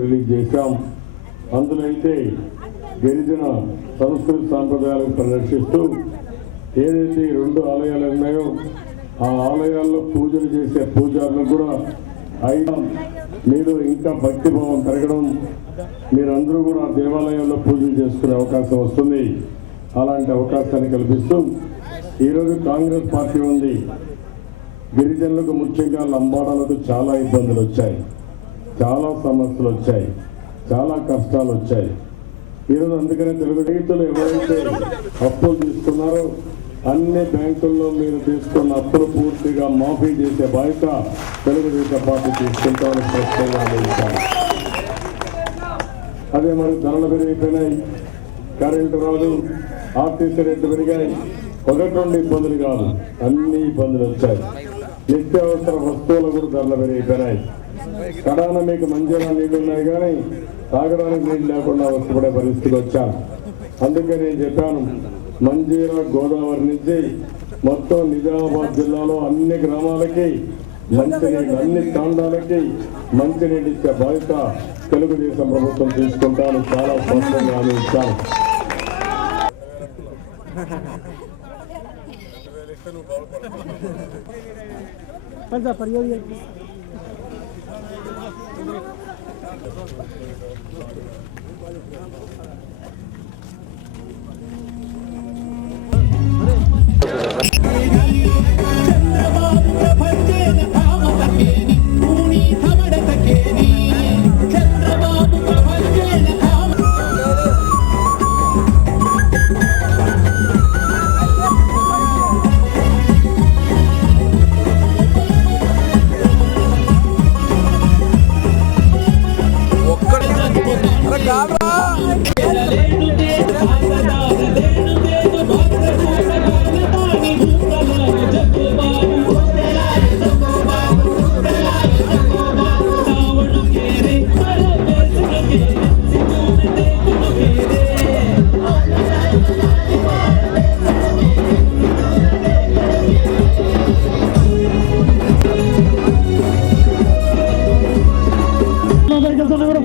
Release చేశాం. అందులో అయితే గిరిజన సంస్కృతి సాంప్రదాయాలను పరిరక్షిస్తూ ఏదైతే 2 ఆలయాలు ఉన్నాయో ఆ ఆలయాల్లో పూజలు చేసే పూజారులు కూడా అయినా మీరు ఇంకా భక్తిభావం పెరగడం, మీరందరూ కూడా దేవాలయాల్లో పూజలు చేసుకునే అవకాశం వస్తుంది. అలాంటి అవకాశాన్ని కల్పిస్తూ ఈరోజు కాంగ్రెస్ పార్టీ ఉంది. గిరిజనులకు ముఖ్యంగా లంబాడాలకు చాలా ఇబ్బందులు వచ్చాయి, చాలా సమస్యలు వచ్చాయి, చాలా కష్టాలు వచ్చాయి. ఈరోజు అందుకనే తెలుగు రైతులు ఎవరైతే అప్పులు తీసుకున్నారో అన్ని బ్యాంకుల్లో మీరు తీసుకున్న అప్పులు పూర్తిగా మాఫీ చేసే బాధ్యత తెలుగుదేశం పార్టీ తీసుకుంటామని స్పష్టంగా ఆలోచించారు. అదే మరి ధరలు పెరిగిపోయినాయి, కరెంటు రాదు, ఆర్టీసీ రేట్లు పెరిగాయి. 1-2 ఇబ్బందులు కాదు, అన్ని ఇబ్బందులు వచ్చాయి. నిత్యావసర వస్తువులు కూడా ధరలు పెరిగిపోయినాయి. కడాన మీకు మంచిగా నీళ్లు ఉన్నాయి కానీ తాగడానికి నీళ్ళు లేకుండా వస్తుపడే పరిస్థితి వచ్చాను. అందుకే నేను చెప్పాను, మంజీరా గోదావరి నుంచి మొత్తం నిజామాబాద్ జిల్లాలో అన్ని గ్రామాలకి మంచినీళ్ళు, అన్ని తాండాలకి మంచినీళ్ళు ఇచ్చే బాధ్యత తెలుగుదేశం ప్రభుత్వం తీసుకుంటాను చాలా స్పష్టంగా ఆలోచించాను.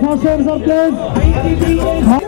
Fast hands up, please.